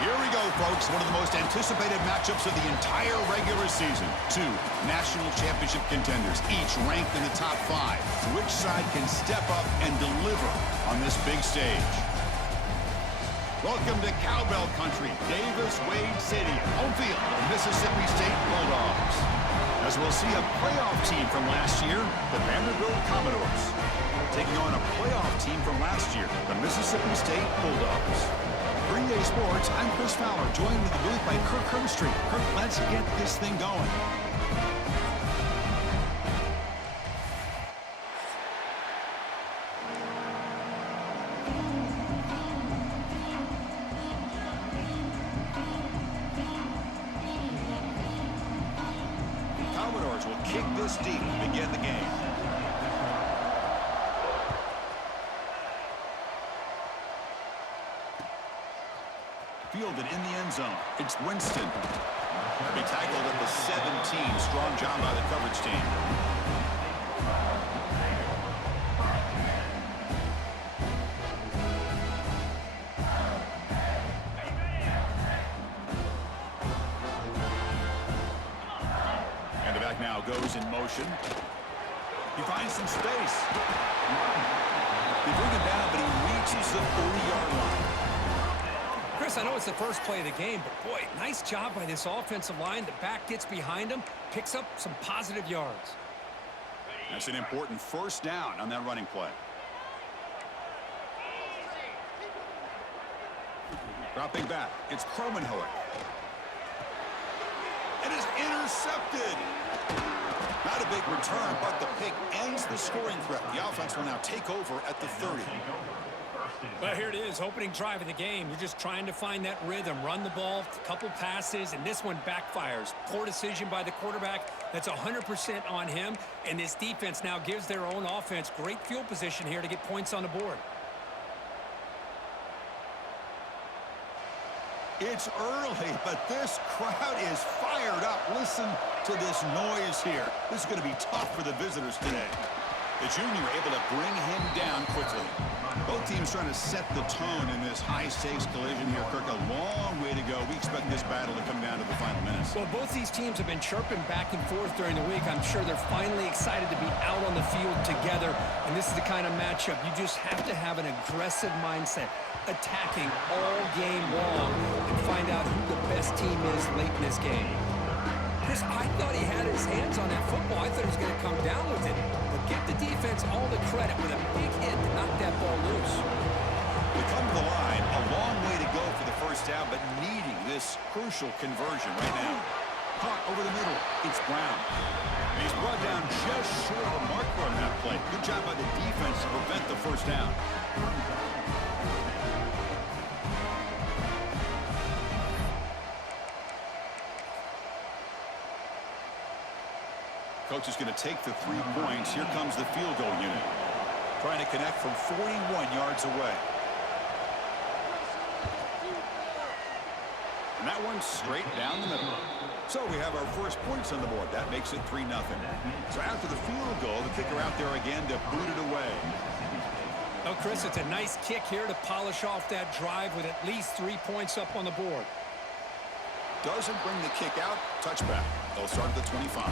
Here we go, folks. One of the most anticipated matchups of the entire regular season. Two national championship contenders, each ranked in the top 5. Which side can step up and deliver on this big stage? Welcome to Cowbell Country, Davis-Wade Stadium, home field of Mississippi State Bulldogs. As we'll see a playoff team from last year, the Vanderbilt Commodores, taking on a playoff team from last year, the Mississippi State Bulldogs. Green Day Sports, I'm Chris Fowler, joined in the booth by Kirk Herbstreit. Kirk, let's get this thing going. The Commodores will kick this deep to begin the game. Fielded in the end zone. It's Winston. He'll be tackled at the 17. Strong job by the coverage team. And the back now goes in motion. He finds some space. They bring him down, but he reaches the 30-yard line. Chris, I know it's the first play of the game, but boy, nice job by this offensive line. The back gets behind him, picks up some positive yards. That's an important first down on that running play. Dropping back, it's Kromenhoek. It is intercepted. Not a big return, but the pick ends the scoring threat. The offense will now take over at the 30. Well, here it is, opening drive of the game. You're just trying to find that rhythm, run the ball, a couple passes, and this one backfires. Poor decision by the quarterback. That's 100% on him, and this defense now gives their own offense great field position here to get points on the board. It's early, but this crowd is fired up. Listen to this noise here. This is going to be tough for the visitors today. The junior able to bring him down quickly. Both teams trying to set the tone in this high-stakes collision here. Kirk, a long way to go. We expect this battle to come down to the final minutes. Well, both these teams have been chirping back and forth during the week. I'm sure they're finally excited to be out on the field together. And this is the kind of matchup you just have to have an aggressive mindset, attacking all game long, and find out who the best team is late in this game. Chris, I thought he had his hands on that football. I thought he was going to come down with it. But give the defense all the credit with a big hit to knock that ball loose. We come to the line, a long way to go for the first down, but needing this crucial conversion right now. Caught over the middle. It's Brown. And he's brought down just short of the marker on that play. Good job by the defense to prevent the first down. Coach is going to take the 3 points. Here comes the field goal unit. Trying to connect from 41 yards away. And that one's straight down the middle. So we have our first points on the board. That makes it 3-0. So after the field goal, the kicker out there again to boot it away. Well, Chris, it's a nice kick here to polish off that drive with at least 3 points up on the board. Doesn't bring the kick out. Touchback. They'll start at the 25.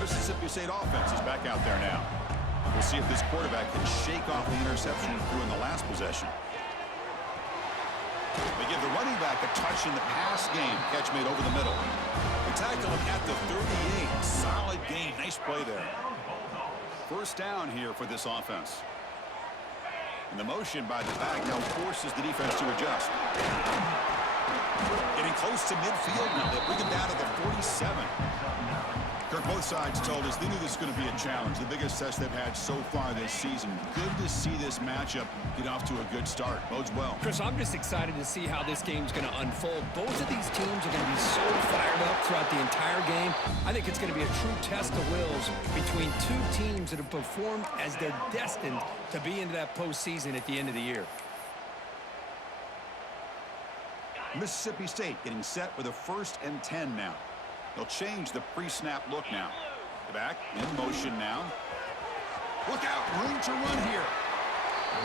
Mississippi State offense is back out there now. We'll see if this quarterback can shake off the interception he threw in the last possession. They give the running back a touch in the pass game. Catch made over the middle. They tackle him at the 38. Solid game. Nice play there. First down here for this offense. And the motion by the back now forces the defense to adjust. Getting close to midfield now. They bring him down to the 47. Kirk, both sides told us they knew this was going to be a challenge, the biggest test they've had so far this season. Good to see this matchup get off to a good start. Bodes well. Chris, I'm just excited to see how this game's going to unfold. Both of these teams are going to be so fired up throughout the entire game. I think it's going to be a true test of wills between two teams that have performed as they're destined to be into that postseason at the end of the year. Mississippi State getting set with a 1st and 10 now. They'll change the pre-snap look now. Back in motion now. Look out, room to run here.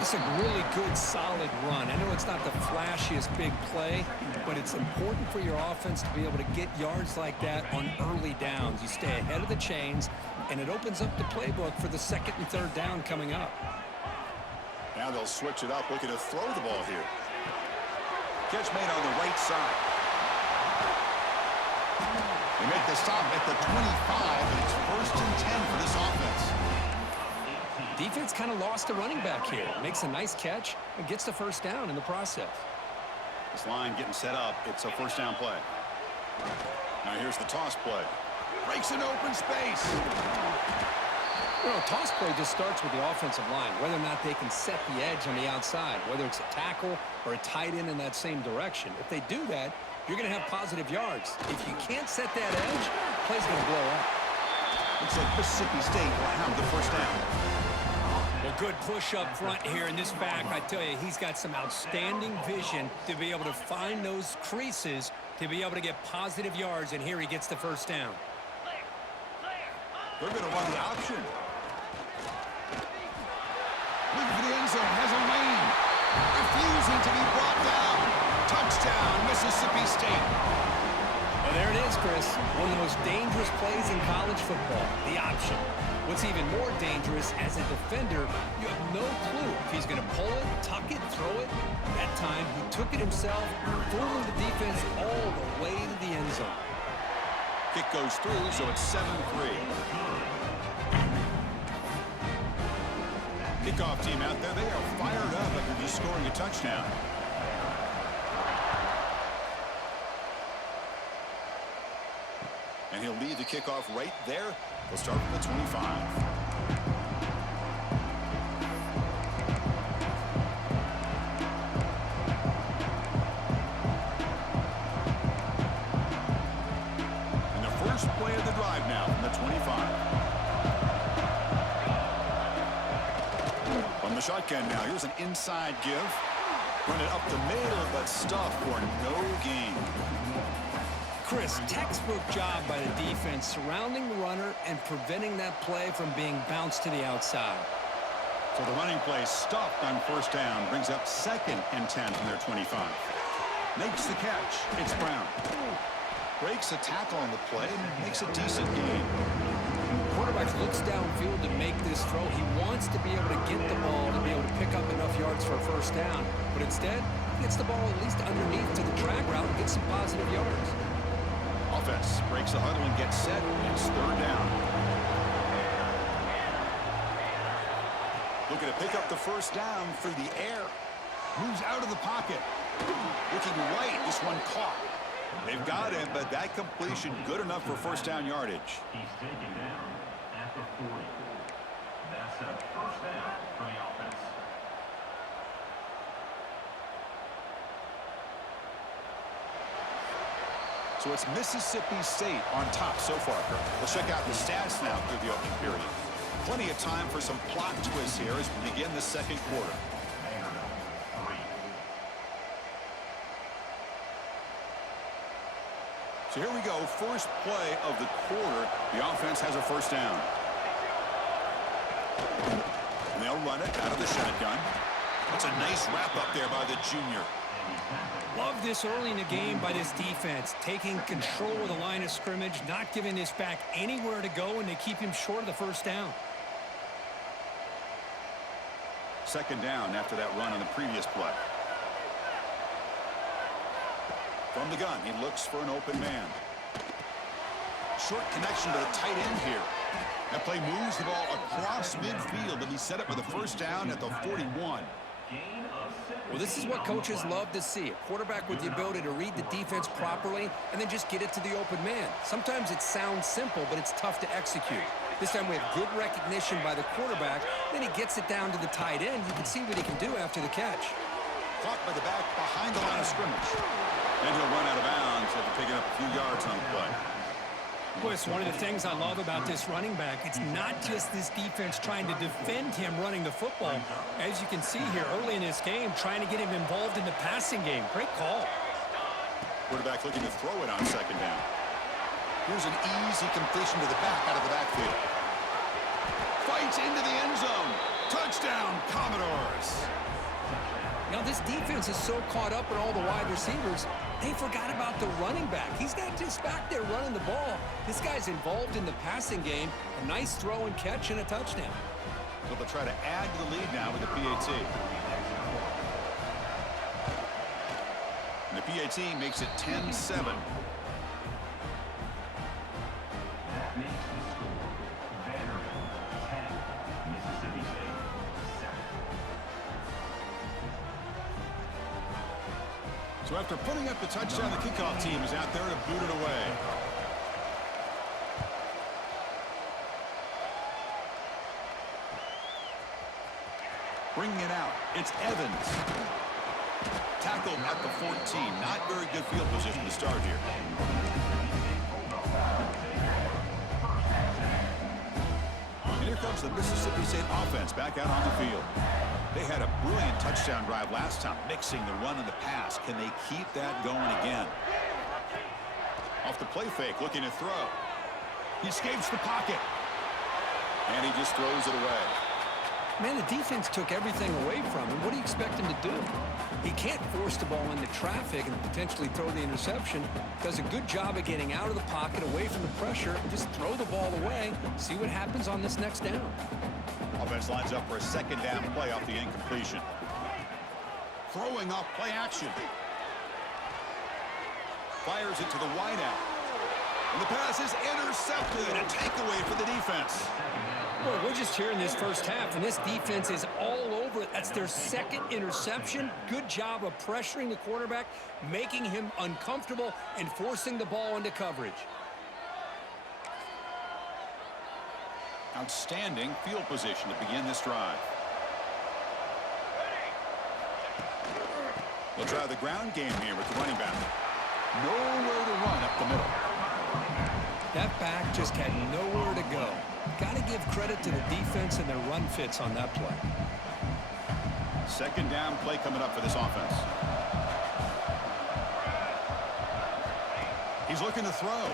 It's a really good, solid run. I know it's not the flashiest big play, but it's important for your offense to be able to get yards like that on early downs. You stay ahead of the chains, and it opens up the playbook for the second and third down coming up. Now they'll switch it up, looking to throw the ball here. Catch made on the right side. They make the stop at the 25, and it's 1st and 10 for this offense. Defense kind of lost a running back here. Makes a nice catch and gets the first down in the process. This line getting set up. It's a first down play. Now here's the toss play. Breaks an open space. You know, toss play just starts with the offensive line, whether or not they can set the edge on the outside, whether it's a tackle or a tight end in that same direction. If they do that, you're going to have positive yards. If you can't set that edge, play's going to blow up. Looks like Mississippi State will have the first down. Well, good push up front here in this back. I tell you, he's got some outstanding vision to be able to find those creases to be able to get positive yards, and here he gets the first down. They're going to run the option. Looking for the end zone, has a lane. Refusing to be brought down. Touchdown, Mississippi State. Well, there it is, Chris. One of the most dangerous plays in college football, the option. What's even more dangerous, as a defender, you have no clue if he's going to pull it, tuck it, throw it. That time, he took it himself, fooling the defense all the way to the end zone. Kick goes through, so it's 7-3. Kickoff team out there, they are fired up after just scoring a touchdown. And he'll lead the kickoff right there. They'll start from the 25. And the first play of the drive now from the 25. From the shotgun now, here's an inside give. Run it up the middle, but stuff for no gain. Chris, textbook job by the defense surrounding the runner and preventing that play from being bounced to the outside. So the running play stopped on first down, brings up 2nd and 10 from their 25. Makes the catch. It's Brown. Breaks a tackle on the play and makes a decent gain. Quarterback looks downfield to make this throw. He wants to be able to get the ball to be able to pick up enough yards for a first down, but instead, he gets the ball at least underneath to the drag route and gets some positive yards. Offense breaks the huddle and gets set. It's 3rd down. Looking to pick up the first down through the air. Moves out of the pocket. Looking right. This one caught. They've got him, but that completion good enough for first down yardage. He's taken down at the 40. That's a first down for the offense. So it's Mississippi State on top so far, Kirk. Let's check out the stats now through the opening period. Plenty of time for some plot twists here as we begin the second quarter. So here we go, first play of the quarter. The offense has a first down. And they'll run it out of the shotgun. That's a nice wrap up there by the junior. Love this early in the game by this defense, taking control of the line of scrimmage, not giving this back anywhere to go, and they keep him short of the first down. Second down after that run on the previous play. From the gun, he looks for an open man. Short connection to the tight end here. That play moves the ball across midfield, and he set up with a first down at the 41. Well, this is what coaches love to see. A quarterback with the ability to read the defense properly and then just get it to the open man. Sometimes it sounds simple, but it's tough to execute. This time we have good recognition by the quarterback. Then he gets it down to the tight end. You can see what he can do after the catch. Caught by the back behind the line of scrimmage. And he'll run out of bounds after picking up a few yards on the play. Chris, one of the things I love about this running back, it's not just this defense trying to defend him running the football. As you can see here early in this game, trying to get him involved in the passing game. Great call. Quarterback looking to throw it on second down. Here's an easy completion to the back out of the backfield. Fights into the end zone. Touchdown, Commodores. Now, this defense is so caught up in all the wide receivers, they forgot about the running back. He's not just back there running the ball. This guy's involved in the passing game. A nice throw and catch and a touchdown. So they'll try to add to the lead now with the PAT. And the PAT makes it 10-7. That makes the score Vandy 10, Mississippi State 7. So after putting up the touchdown, the kickoff team is out there to boot it away. Bringing it out, it's Evans. Tackled at the 14. Not very good field position to start here. And here comes the Mississippi State offense back out on the field. They had a brilliant touchdown drive last time, mixing the run and the pass. Can they keep that going again? Off the play fake, looking to throw. He escapes the pocket. And he just throws it away. Man, the defense took everything away from him. What do you expect him to do? He can't force the ball into traffic and potentially throw the interception. Does a good job of getting out of the pocket, away from the pressure, and just throw the ball away. See what happens on this next down. Offense lines up for a second down play off the incompletion. Throwing off play action. Fires it to the wideout. And the pass is intercepted. A takeaway for the defense. Boy, we're just here in this first half, and this defense is all over it. That's their second interception. Good job of pressuring the quarterback, making him uncomfortable, and forcing the ball into coverage. Outstanding field position to begin this drive. They'll try the ground game here with the running back. Nowhere to run up the middle. That back just had nowhere to go. Got to give credit to the defense and their run fits on that play. Second down play coming up for this offense. He's looking to throw.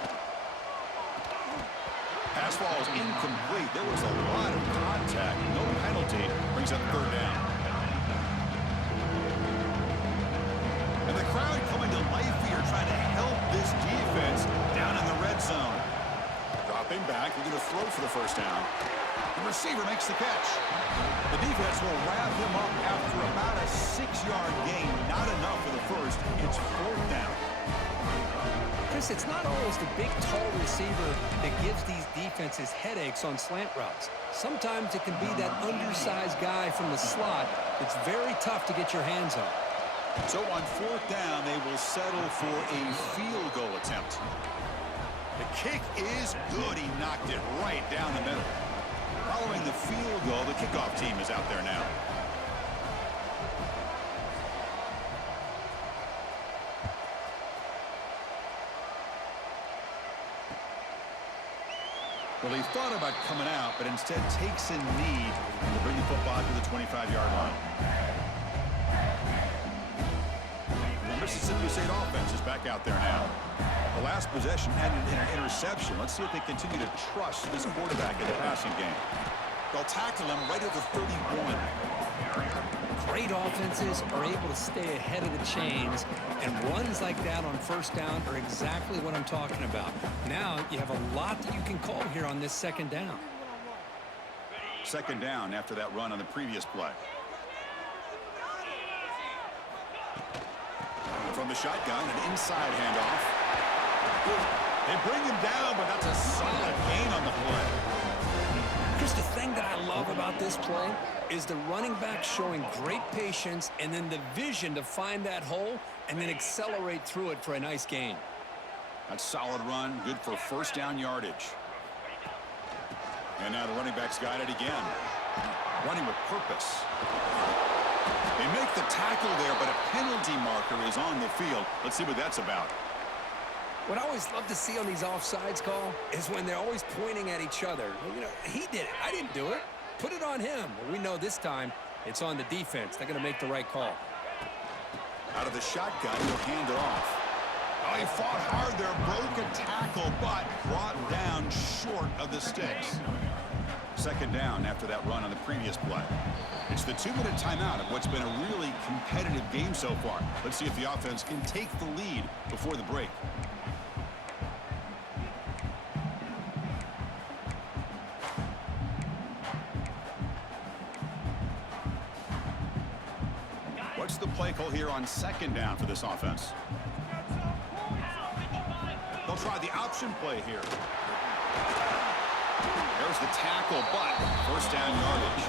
Pass ball is incomplete. There was a lot of contact. No penalty. Brings up third down. And the crowd coming to life here trying to help this defense down in the red zone. Dropping back. We're going to throw for the first down. The receiver makes the catch. The defense will wrap him up after about a 6-yard gain. Not enough for the first. It's fourth down. Chris, it's not always the big, tall receiver that gives these defenses headaches on slant routes. Sometimes it can be that undersized guy from the slot that's very tough to get your hands on. So on fourth down, they will settle for a field goal attempt. The kick is good. He knocked it right down the middle. Following the field goal, the kickoff team is out there now. Well, he thought about coming out, but instead takes a knee to bring the football to the 25-yard line. The Mississippi State offense is back out there now. The last possession ended in an interception. Let's see if they continue to trust this quarterback in the passing game. They'll tackle him right at the 31. Great offenses are able to stay ahead of the chains, and runs like that on first down are exactly what I'm talking about. Now you have a lot that you can call here on this second down. Second down after that run on the previous play. From the shotgun, an inside handoff. They bring him down, but that's a solid gain on the play. Just the thing that I love about this play is the running back showing great patience and then the vision to find that hole and then accelerate through it for a nice gain. That's solid run, good for first down yardage. And now the running back's got it again. Running with purpose. They make the tackle there, but a penalty marker is on the field. Let's see what that's about. What I always love to see on these offsides call is when they're always pointing at each other. You know, he did it. I didn't do it. Put it on him. Well, we know this time it's on the defense. They're going to make the right call. Out of the shotgun, he'll hand it off. Oh, he fought hard there, broke a tackle, but brought down short of the sticks. Second down after that run on the previous play. It's the 2-minute timeout of what's been a really competitive game so far. Let's see if the offense can take the lead before the break. What's the play call here on second down for this offense? They'll try the option play here. There's the tackle, but first down yardage.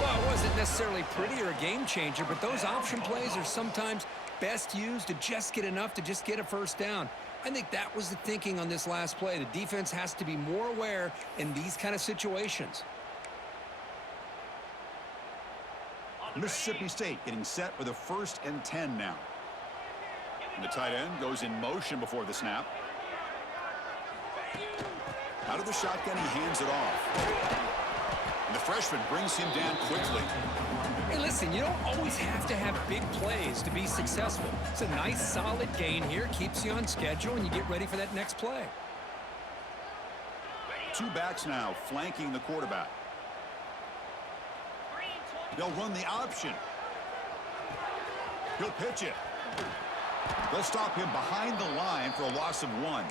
Well, it wasn't necessarily pretty or a game changer, but those option plays are sometimes best used to just get enough to just get a first down. I think that was the thinking on this last play. The defense has to be more aware in these kind of situations. Mississippi State getting set with a 1st and 10 now. And the tight end goes in motion before the snap. Out of the shotgun, he hands it off. And the freshman brings him down quickly. Hey, listen, you don't always have to have big plays to be successful. It's a nice, solid gain here. Keeps you on schedule, and you get ready for that next play. 2 backs now flanking the quarterback. They'll run the option. He'll pitch it. They'll stop him behind the line for a loss of 1.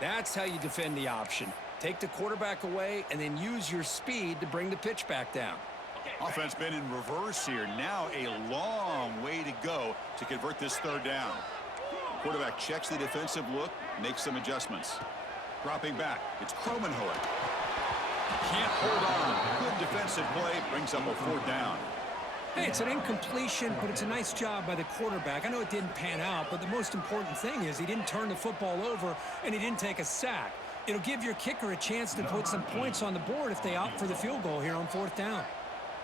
That's how you defend the option. Take the quarterback away and then use your speed to bring the pitch back down. Offense been in reverse here. Now a long way to go to convert this 3rd down. Quarterback checks the defensive look, makes some adjustments. Dropping back, it's Kromenhoek. Can't hold on. Good defensive play, brings up a 4th down. Hey, it's an incompletion, but it's a nice job by the quarterback. I know it didn't pan out, but the most important thing is he didn't turn the football over and he didn't take a sack. It'll give your kicker a chance to put some points on the board if they opt for the field goal here on 4th down.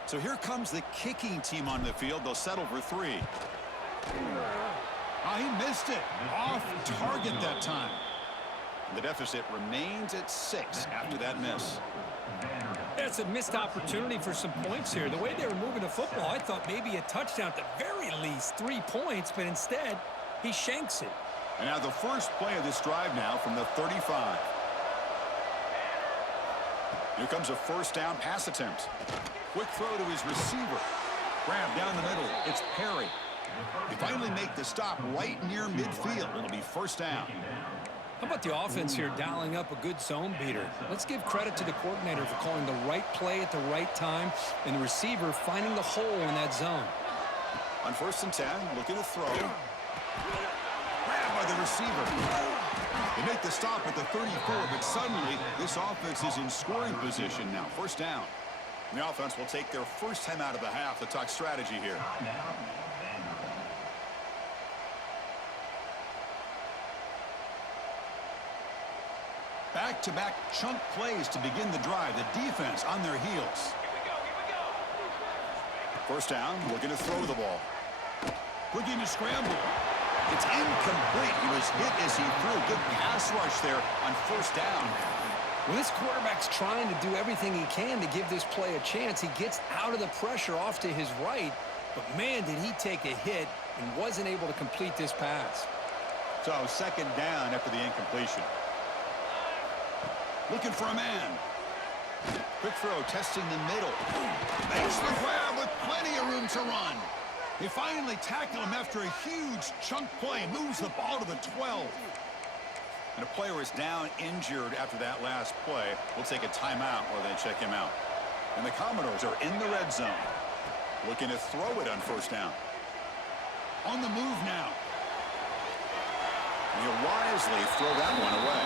So here comes the kicking team on the field. They'll settle for 3. Oh, he missed it. Off target that time. And the deficit remains at 6 after that miss. It's a missed opportunity for some points here. The way they were moving the football, I thought maybe a touchdown at the very least, 3 points, but instead, he shanks it. And now the first play of this drive now from the 35. Here comes a 1st down pass attempt. Quick throw to his receiver. Grab down the middle. It's Perry. They finally make the stop right near midfield. It'll be 1st down. How about the offense here dialing up a good zone beater? Let's give credit to the coordinator for calling the right play at the right time and the receiver finding the hole in that zone. On 1st and 10, looking to throw. Grabbed by the receiver. They make the stop at the 34, but suddenly this offense is in scoring position now. 1st down. And the offense will take their first time out of the half to talk strategy here. Back-to-back chunk plays to begin the drive. The defense on their heels. 1st down, looking to throw the ball. Looking to scramble. It's incomplete. He was hit as he threw. Good pass rush there on 1st down. When this quarterback's trying to do everything he can to give this play a chance, he gets out of the pressure off to his right. But, man, did he take a hit and wasn't able to complete this pass. So 2nd down after the incompletion. Looking for a man. Quick throw, testing the middle. Makes the grab with plenty of room to run. They finally tackle him after a huge chunk play. Moves the ball to the 12. And a player is down injured after that last play. We'll take a timeout while they check him out. And the Commodores are in the red zone. Looking to throw it on 1st down. On the move now. And he'll wisely throw that one away.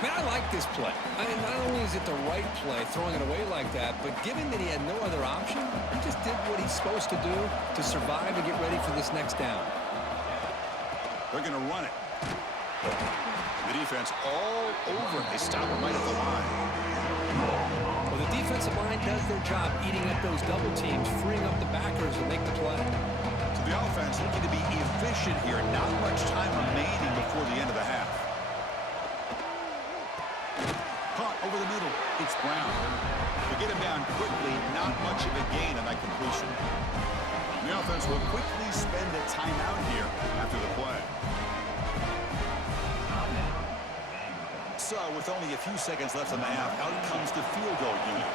Man, I like this play. I mean, not only is it the right play, throwing it away like that, but given that he had no other option, he just did what he's supposed to do to survive and get ready for this next down. They're going to run it. The defense all over. They stop him right at the line. Well, the defensive line does their job eating up those double teams, freeing up the backers to make the play. So the offense looking to be efficient here. Not much time remaining before the end of the half. Caught over the middle. It's Brown. To get him down quickly, not much of a gain on that completion. The offense will quickly spend a timeout here after the play. So with only a few seconds left in the half, out comes the field goal unit.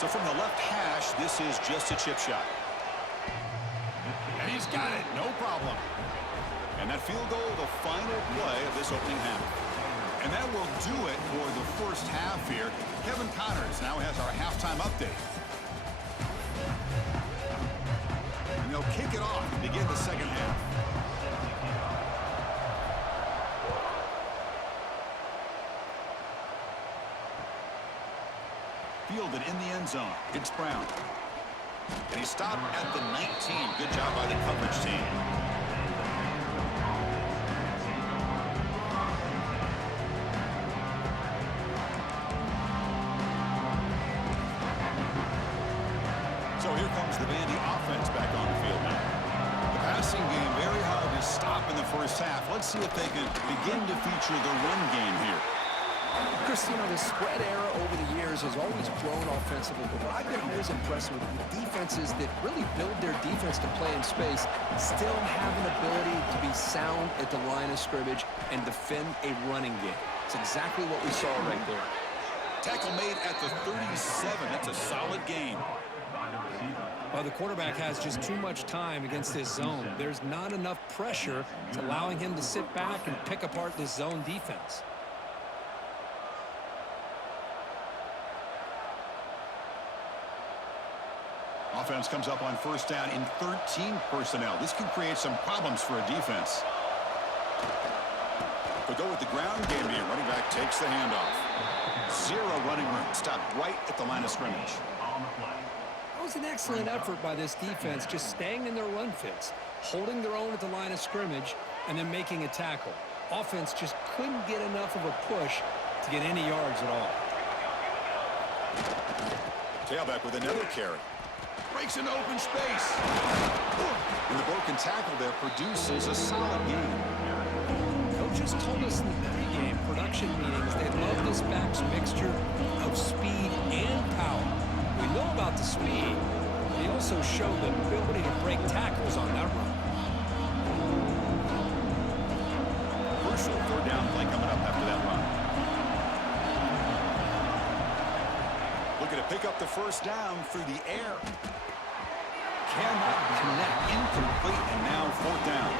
So from the left hash, this is just a chip shot. And he's got it, no problem. And that field goal, the final play of this opening half. And that will do it for the first half here. Kevin Connors now has our halftime update. And they'll kick it off to begin the second half. Fielded in the end zone. It's Brown. And he stopped at the 19. Good job by the coverage team. So here comes the Vandy offense back on the field now. The passing game very hard to stop in the first half. Let's see if they can begin to feature the run game here. Chris, you know, the spread era over the years has always grown offensively, but what I've been always impressed with defenses that really build their defense to play in space still have an ability to be sound at the line of scrimmage and defend a running game. It's exactly what we saw right there. Tackle made at the 37. That's a solid gain. Well, the quarterback has just too much time against this zone. There's not enough pressure. It's allowing him to sit back and pick apart this zone defense. Offense comes up on first down in 13 personnel. This can create some problems for a defense. They go with the ground game here. Running back takes the handoff. Zero running room. Stopped right at the line of scrimmage. That was an excellent effort by this defense, just staying in their run fits, holding their own at the line of scrimmage, and then making a tackle. Offense just couldn't get enough of a push to get any yards at all. Tailback with another carry. Breaks into open space. And the broken tackle there produces a solid gain. Coaches told us in the pregame production meetings they love this back's mixture of speed and power. We know about the speed. They also show the ability to break tackles on that run. Crucial third down play coming up after that run. Looking to pick up the first down through the air. Cannot connect. Incomplete, and now fourth down.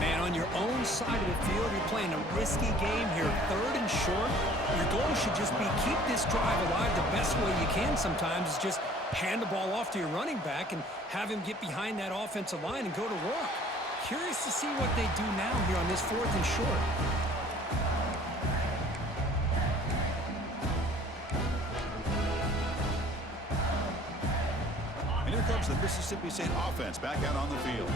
Man, on your own side of the field, you're playing a risky game here. Third and short. Your goal should just be keep this drive alive the best way you can sometimes is just hand the ball off to your running back and have him get behind that offensive line and go to work. Curious to see what they do now here on this fourth and short. And here comes the Mississippi State offense back out on the field.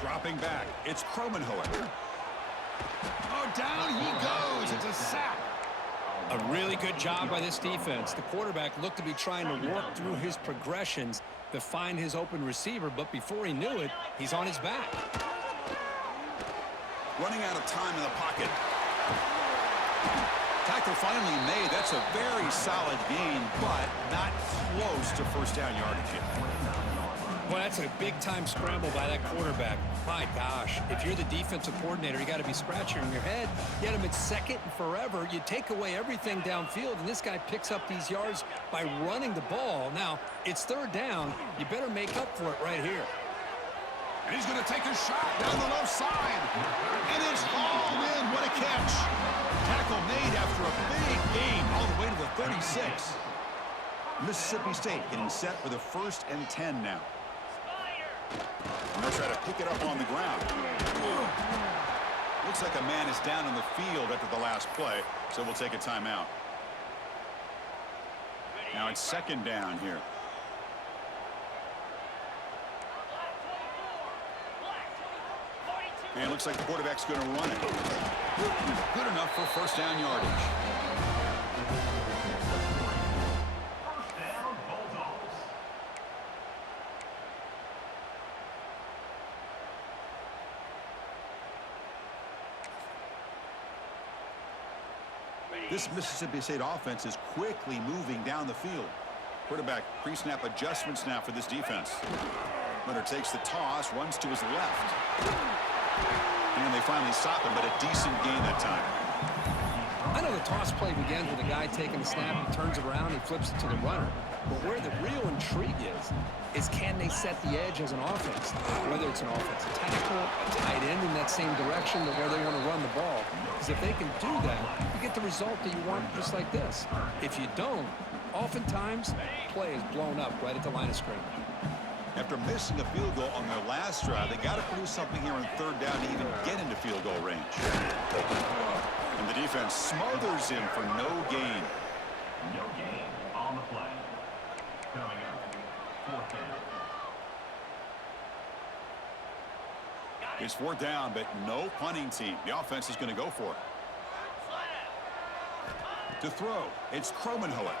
Dropping back, it's Kromenhoek. Oh, down he goes. It's a sack. A really good job by this defense. The quarterback looked to be trying to work through his progressions to find his open receiver, but before he knew it, he's on his back. Running out of time in the pocket. Tackle finally made. That's a very solid gain, but not close to first down yardage yet. Well, that's a big-time scramble by that quarterback. My gosh, if you're the defensive coordinator, you got to be scratching your head. You had him at second and forever. You take away everything downfield, and this guy picks up these yards by running the ball. Now, it's third down. You better make up for it right here. And he's going to take a shot down the left side. And it's hauled in. What a catch. Tackle made after a big gain all the way to the 36. Mississippi State getting set for the 1st and 10 now. And they'll try to pick it up on the ground. Looks like a man is down in the field after the last play, so we'll take a timeout. Now it's second down here. And it looks like the quarterback's going to run it. Good enough for first down yardage. This Mississippi State offense is quickly moving down the field. Quarterback pre-snap adjustments now for this defense. Runner takes the toss, runs to his left. And they finally stop him, but a decent gain that time. I know the toss play begins with a guy taking the snap, he turns it around, he flips it to the runner. But where the real intrigue is can they set the edge as an offense? Whether it's an offensive tackle, a tight end in that same direction to where they want to run the ball. Because if they can do that, you get the result that you want just like this. If you don't, oftentimes, play is blown up right at the line of scrimmage. After missing a field goal on their last drive, they got to produce something here on third down to even get into field goal range. And the defense smothers him for no gain. No gain on the play. Coming up, fourth down. It's fourth down, but no punting team. The offense is going to go for it. To throw, it's Kromenhoek.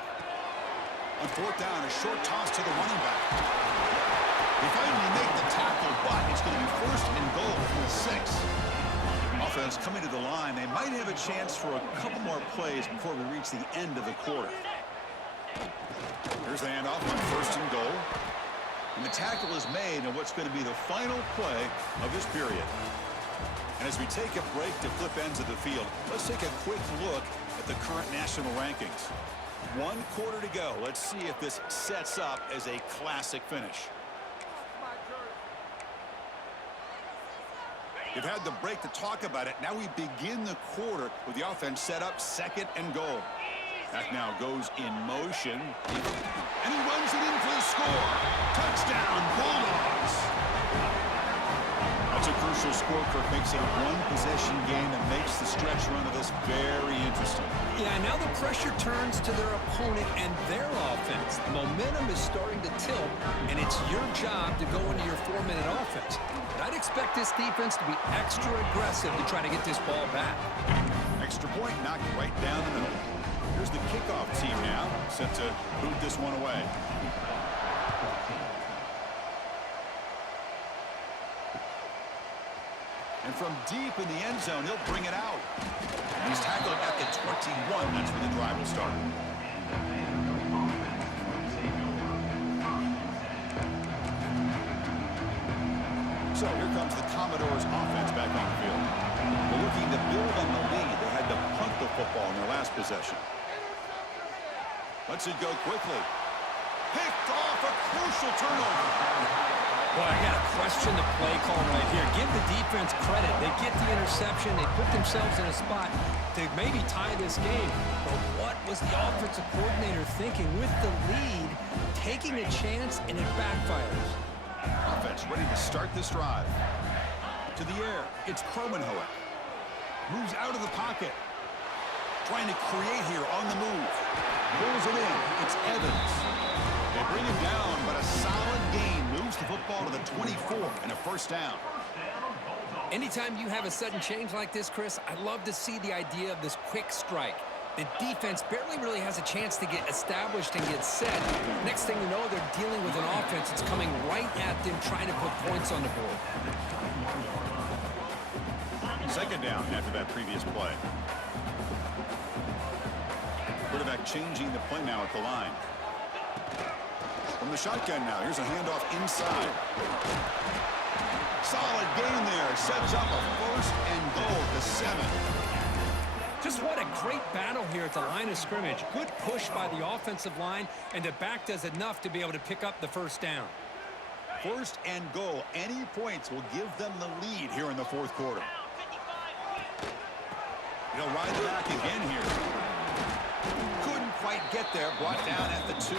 On fourth down, a short toss to the running back. They finally make the tackle, but it's going to be first and goal from the 6. Offense coming to the line. They might have a chance for a couple more plays before we reach the end of the quarter. Here's the handoff on first and goal. And the tackle is made on what's going to be the final play of this period. And as we take a break to flip ends of the field, let's take a quick look at the current national rankings. 1 quarter to go. Let's see if this sets up as a classic finish. We've had the break to talk about it. Now we begin the quarter with the offense set up second and goal. That now goes in motion. And he runs it in for the score. Touchdown, Bulldogs. That's a crucial score, Kirk. Makes it a one-possession game and makes the stretch run of this very interesting. Yeah, now the pressure turns to their opponent and their offense. The momentum is starting to tilt, and it's your job to go into your 4-minute offense. But I'd expect this defense to be extra aggressive to try to get this ball back. Extra point knocked right down the middle. Here's the kickoff team now, set to boot this one away. And from deep in the end zone, he'll bring it out. He's tackled at the 21. That's where the drive will start. So here comes the Commodores offense back on the field. They're looking to build on the lead. They had to punt the football in their last possession. Let's it go quickly. Picked off, a crucial turnover. Boy, I got to question the play call right here. Give the defense credit. They get the interception. They put themselves in a spot to maybe tie this game. But what was the offensive coordinator thinking with the lead, taking a chance, and it backfires? Offense ready to start this drive. To the air, it's Kromenhoek. Moves out of the pocket. Trying to create here on the move. Pulls it in. It's Evans. They bring him down, but a solid gain moves the football to the 24 and a first down. Anytime you have a sudden change like this, Chris, I love to see the idea of this quick strike. The defense barely really has a chance to get established and get set. Next thing you know, they're dealing with an offense that's coming right at them, trying to put points on the board. Second down after that previous play. Quarterback changing the play now at the line. From the shotgun now, here's a handoff inside. Solid gain there. Sets up a first and goal to 7. Just what a great battle here at the line of scrimmage. Good push by the offensive line, and the back does enough to be able to pick up the first down. First and goal. Any points will give them the lead here in the fourth quarter. He'll ride the back again here. Couldn't quite get there. Brought down at the 2.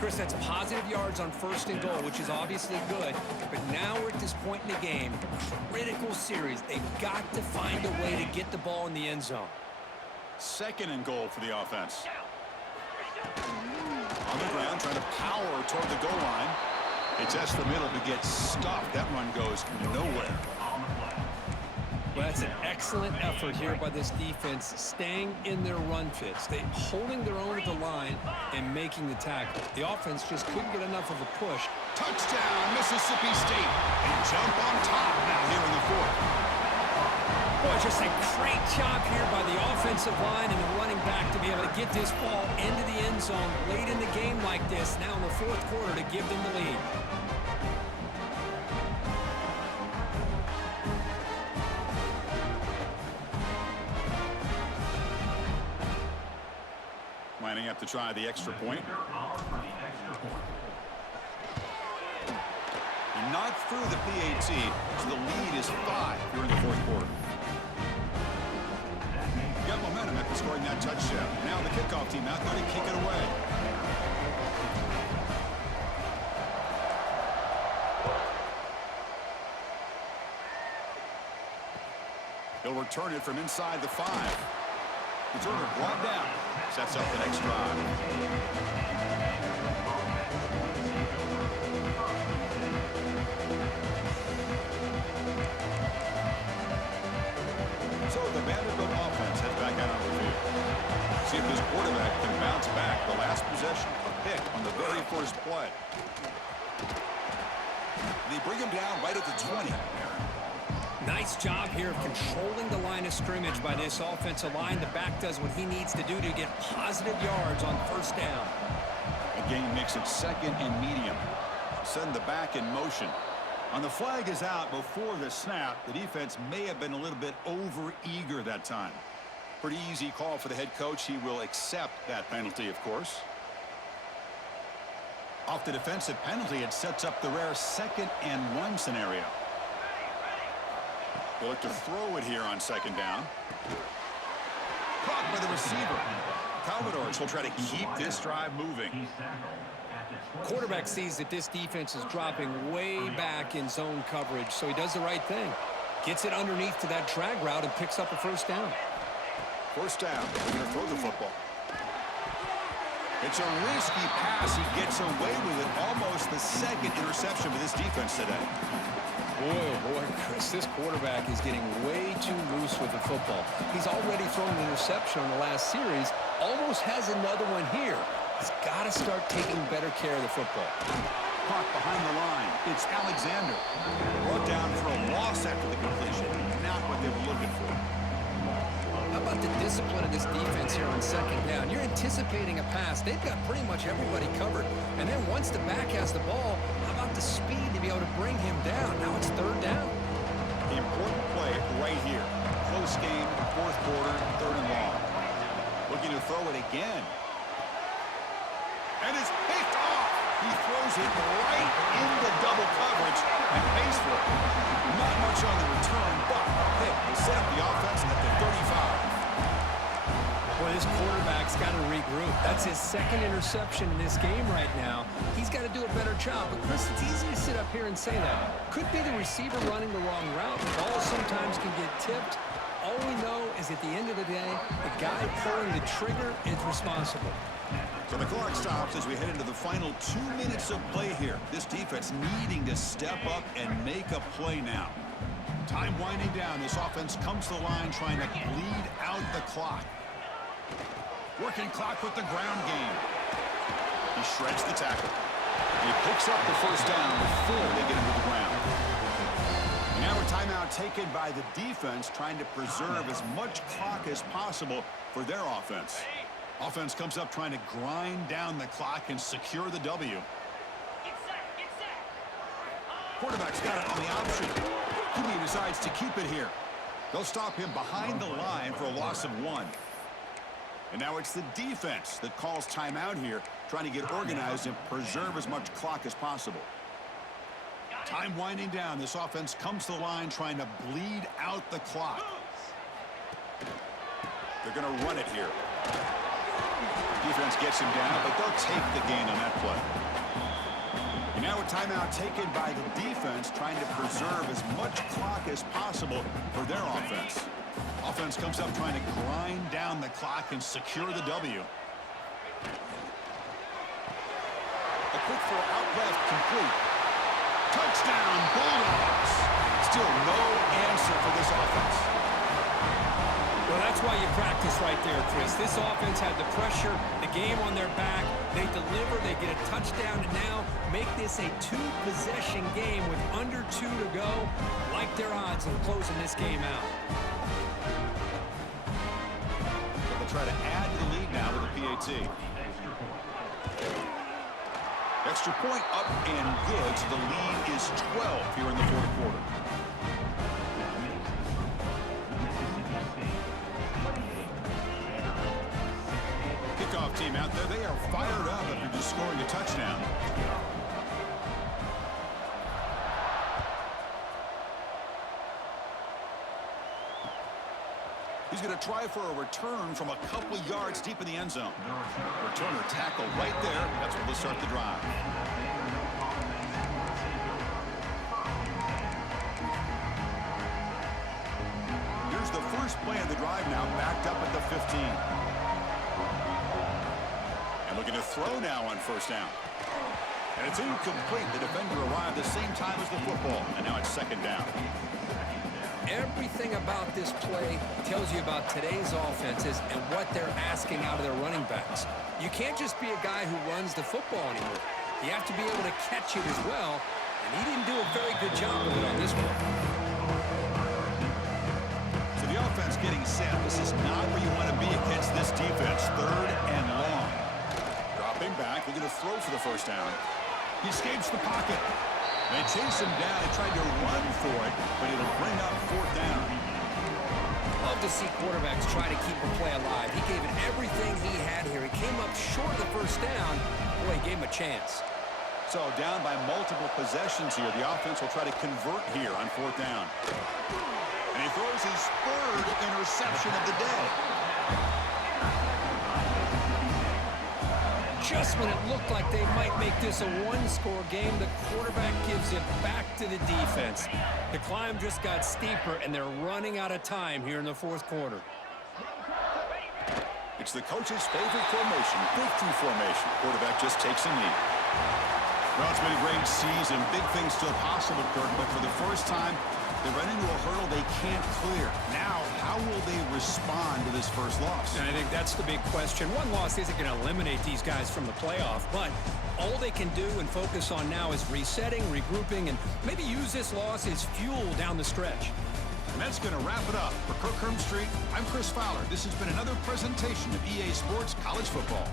Chris, that's positive yards on first and goal, which is obviously good. But now we're at this point in the game, critical series. They've got to find a way to get the ball in the end zone. Second and goal for the offense. On the ground, trying to power toward the goal line. It's the middle to get stuffed. That one goes nowhere. Well, that's an excellent effort here by this defense, staying in their run fits. They holding their own at the line and making the tackle. The offense just couldn't get enough of a push. Touchdown, Mississippi State. They jump on top now here in the fourth. Boy, just a great job here by the offensive line and the running back to be able to get this ball into the end zone late in the game like this, now in the fourth quarter, to give them the lead. to try the extra point. Not through the PAT, so the lead is 5 here in the fourth quarter. Got momentum after scoring that touchdown. Now the kickoff team out there to kick it away. He'll return it from inside the 5. Returner brought down. Sets up the next drive. So the Vanderbilt offense heads back out on the field. See if this quarterback can bounce back. The last possession, a pick on the very first play. They bring him down right at the 20. Nice job here of controlling the line of scrimmage by this offensive line. The back does what he needs to do to get positive yards on first down. Again, makes it second and medium. Send the back in motion. On the flag is out before the snap. The defense may have been a little bit over-eager that time. Pretty easy call for the head coach. He will accept that penalty, of course. Off the defensive penalty, it sets up the rare 2nd and 1 scenario. They'll look to throw it here on 2nd down. Caught by the receiver. Commodores will try to keep this drive moving. Quarterback sees that this defense is dropping way back in zone coverage, so he does the right thing. Gets it underneath to that drag route and picks up a first down. First down. They're going to throw the football. It's a risky pass. He gets away with it. Almost the 2nd interception for this defense today. Boy, oh boy, Chris, this quarterback is getting way too loose with the football. He's already thrown an interception on the last series. Almost has another one here. He's got to start taking better care of the football. Caught behind the line. It's Alexander. Brought down for a loss after the completion. Not what they were looking for. How about the discipline of this defense here on 2nd down? You're anticipating a pass. They've got pretty much everybody covered. And then once the back has the ball, how about the speed to be able to bring him down? Now it's 3rd down. The important play right here. Close game, 4th quarter, 3rd and long. Looking to throw it again. And it's picked off. He throws it right into double coverage and pays for it. Not much on the return, but a pick. Set up the offense at the 35. Boy, this quarterback's got to regroup. That's his 2nd interception in this game right now. He's got to do a better job. But, Chris, it's easy to sit up here and say that. Could be the receiver running the wrong route. The ball sometimes can get tipped. All we know is at the end of the day, the guy pulling the trigger is responsible. So the clock stops as we head into the final 2 minutes of play here. This defense needing to step up and make a play now. Time winding down. This offense comes to the line trying to bleed out the clock. Working clock with the ground game. He shreds the tackle. He picks up the first down before they get him to the ground. Now a timeout taken by the defense trying to preserve as much clock as possible for their offense. Offense comes up trying to grind down the clock and secure the W. Quarterback's got it on the option. QB decides to keep it here. They'll stop him behind the line for a loss of 1. And now it's the defense that calls timeout here, trying to get organized and preserve as much clock as possible. Time winding down. This offense comes to the line trying to bleed out the clock. They're going to run it here. Defense gets him down, but they'll take the gain on that play. And now a timeout taken by the defense trying to preserve as much clock as possible for their offense. Offense comes up trying to grind down the clock and secure the W. A quick throw out left, complete. Touchdown, Bulldogs. Still no answer for this offense. Well, that's why you practice right there, Chris. This offense had the pressure, the game on their back. They deliver, they get a touchdown, and now make this a 2-possession game with under 2 to go. Like their odds of closing this game out. They'll try to add to the lead now with the PAT. Extra point up and good, so the lead is 12 here in the fourth quarter. Kickoff team out there. They fired up after just scoring a touchdown. He's going to try for a return from a couple yards deep in the end zone. Returner tackle right there. That's where they'll start the drive. Here's the first play of the drive now, backed up at the 15. And looking to throw now on first down. And it's incomplete. The defender arrived the same time as the football. And now it's second down. Everything about this play tells you about today's offenses and what they're asking out of their running backs. You can't just be a guy who runs the football anymore. You have to be able to catch it as well, and he didn't do a very good job of it on this one. So the offense getting set. This is not where you want to be against this defense. Third and long. Dropping back, looking to throw for the first down. He escapes the pocket. They chase him down. They tried to run for it, but it'll bring up fourth down. Love to see quarterbacks try to keep a play alive. He gave it everything he had here. He came up short of the first down. Boy, he gave him a chance. So down by multiple possessions here. The offense will try to convert here on fourth down. And he throws his third interception of the day. Just when it looked like they might make this a one-score game, the quarterback gives it back to the defense. The climb just got steeper, and they're running out of time here in the fourth quarter. It's the coach's favorite formation, breakthrough formation. Quarterback just takes a knee. Well, it's been a great season. Big things still possible, Kirk, but for the first time, they run into a hurdle they can't clear. Now, how will they respond to this first loss? And I think that's the big question. One loss isn't going to eliminate these guys from the playoff, but all they can do and focus on now is resetting, regrouping, and maybe use this loss as fuel down the stretch. And that's going to wrap it up. For Kirk Street, I'm Chris Fowler. This has been another presentation of EA Sports College Football.